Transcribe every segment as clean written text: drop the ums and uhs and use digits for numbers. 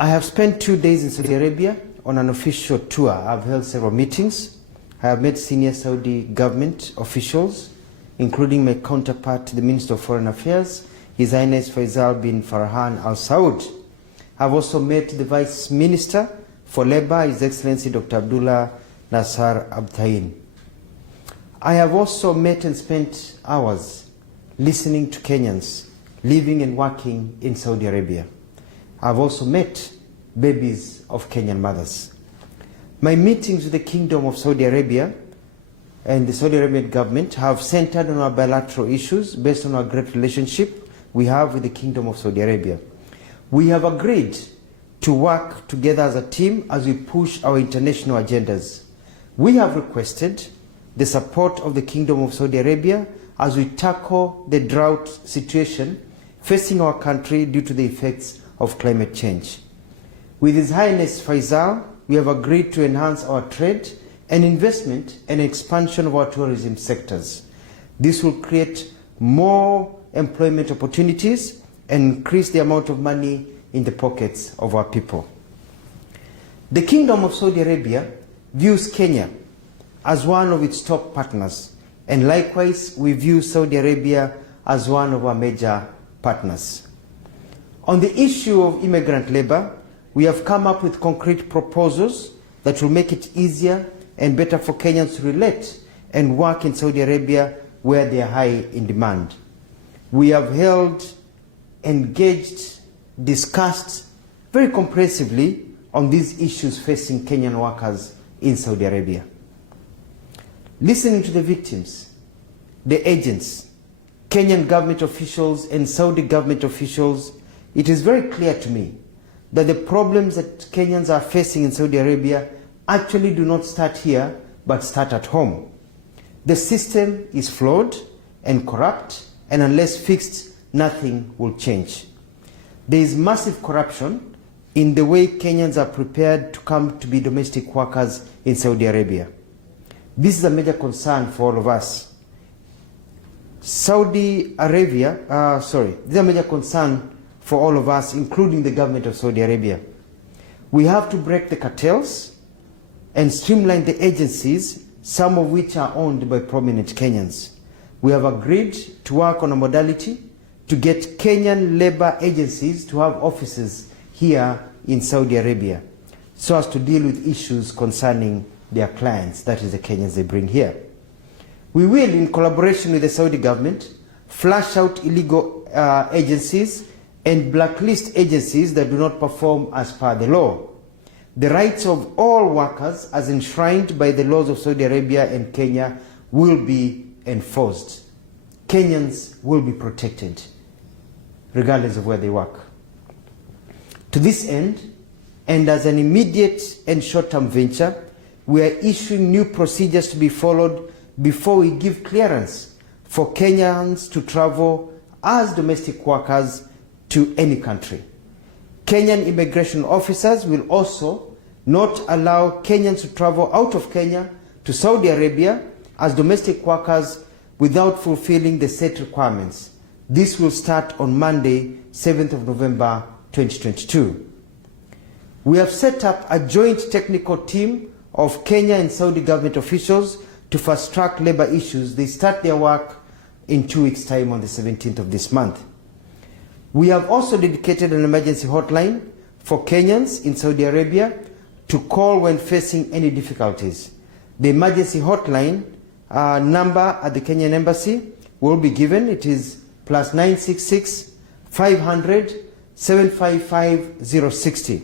I have spent 2 days in Saudi Arabia on an official tour. I've held several meetings. I have met senior Saudi government officials, including my counterpart, the Minister of Foreign Affairs, His Highness Faisal bin Farhan Al Saud. I've also met the Vice Minister for Labour, His Excellency Dr. Abdullah Nasser Abtain. I have also met and spent hours listening to Kenyans living and working in Saudi Arabia. I've also met babies of Kenyan mothers. My meetings with the Kingdom of Saudi Arabia and the Saudi Arabian government have centered on our bilateral issues based on our great relationship we have with the Kingdom of Saudi Arabia. We have agreed to work together as a team as we push our international agendas. We have requested the support of the Kingdom of Saudi Arabia as we tackle the drought situation facing our country due to the effects of climate change. With His Highness Faisal, we have agreed to enhance our trade and investment and expansion of our tourism sectors. This will create more employment opportunities and increase the amount of money in the pockets of our people. The Kingdom of Saudi Arabia views Kenya as one of its top partners, and likewise we view Saudi Arabia as one of our major partners. On the issue of immigrant labor, we have come up with concrete proposals that will make it easier and better for Kenyans to relate and work in Saudi Arabia where they are high in demand. We have held, engaged, discussed very comprehensively on these issues facing Kenyan workers in Saudi Arabia. Listening to the victims, the agents, Kenyan government officials and Saudi government officials, it is very clear to me that the problems that Kenyans are facing in Saudi Arabia actually do not start here, but start at home. The system is flawed and corrupt, and unless fixed, nothing will change. There is massive corruption in the way Kenyans are prepared to come to be domestic workers in Saudi Arabia. This is a major concern for all of us. This is a major concern for all of us, including the government of Saudi Arabia. We have to break the cartels and streamline the agencies, some of which are owned by prominent Kenyans. We have agreed to work on a modality to get Kenyan labor agencies to have offices here in Saudi Arabia so as to deal with issues concerning their clients, that is the Kenyans they bring here. We will, in collaboration with the Saudi government, flush out illegal agencies and blacklist agencies that do not perform as per the law. The rights of all workers, as enshrined by the laws of Saudi Arabia and Kenya, will be enforced. Kenyans will be protected, regardless of where they work. To this end, and as an immediate and short-term venture, we are issuing new procedures to be followed before we give clearance for Kenyans to travel as domestic workers to any country. Kenyan immigration officers will also not allow Kenyans to travel out of Kenya to Saudi Arabia as domestic workers without fulfilling the set requirements. This will start on Monday, 7th of November 2022. We have set up a joint technical team of Kenya and Saudi government officials to fast-track labor issues. They start their work in 2 weeks' time on the 17th of this month. We have also dedicated an emergency hotline for Kenyans in Saudi Arabia to call when facing any difficulties. The emergency hotline number at the Kenyan Embassy will be given. It is +966 500 755 060.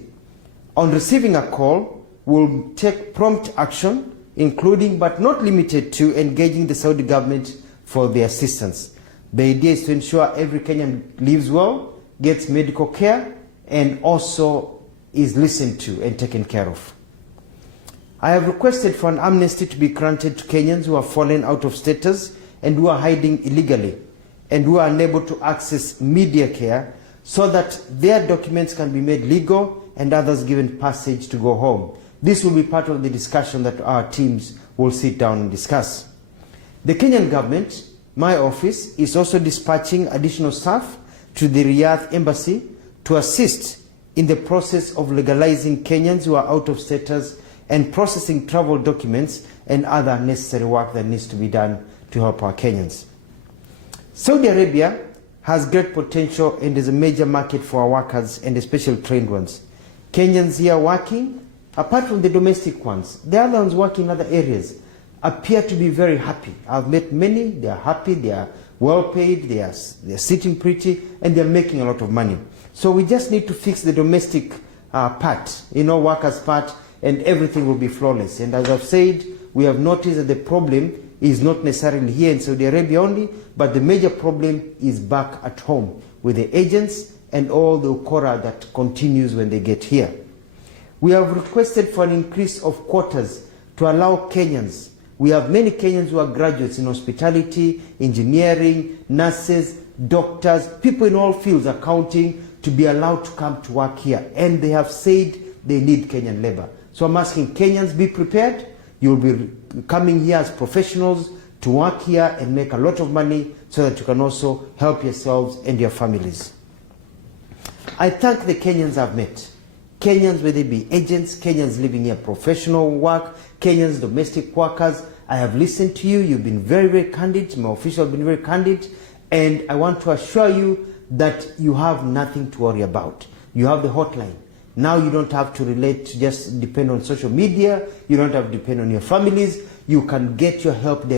On receiving a call, we'll take prompt action, including but not limited to engaging the Saudi government for the assistance. The idea is to ensure every Kenyan lives well, gets medical care, and also is listened to and taken care of. I have requested for an amnesty to be granted to Kenyans who have fallen out of status and who are hiding illegally and who are unable to access media care so that their documents can be made legal and others given passage to go home. This will be part of the discussion that our teams will sit down and discuss. The Kenyan government, my office, is also dispatching additional staff to the Riyadh embassy to assist in the process of legalizing Kenyans who are out of status and processing travel documents and other necessary work that needs to be done to help our Kenyans. Saudi Arabia has great potential and is a major market for our workers, and especially trained ones. Kenyans here working, apart from the domestic ones, the other ones working in other areas, appear to be very happy. I've met many, they are happy, they are well paid, they're sitting pretty, and they're making a lot of money. So we just need to fix the domestic part, workers' part, and everything will be flawless. And as I've said, we have noticed that the problem is not necessarily here in Saudi Arabia only, but the major problem is back at home with the agents and all the ukora that continues when they get here. We have requested for an increase of quotas to allow Kenyans. We have many Kenyans who are graduates in hospitality, engineering, nurses, doctors, people in all fields, accounting, to be allowed to come to work here. And they have said they need Kenyan labor. So I'm asking Kenyans, be prepared. You'll be coming here as professionals to work here and make a lot of money so that you can also help yourselves and your families. I thank the Kenyans I've met. Kenyans, whether they be agents, Kenyans living here, professional work, Kenyans, domestic workers. I have listened to you. You've been very, very candid. My officials have been very candid. And I want to assure you that you have nothing to worry about. You have the hotline. Now you don't have to just depend on social media. You don't have to depend on your families. You can get your help there.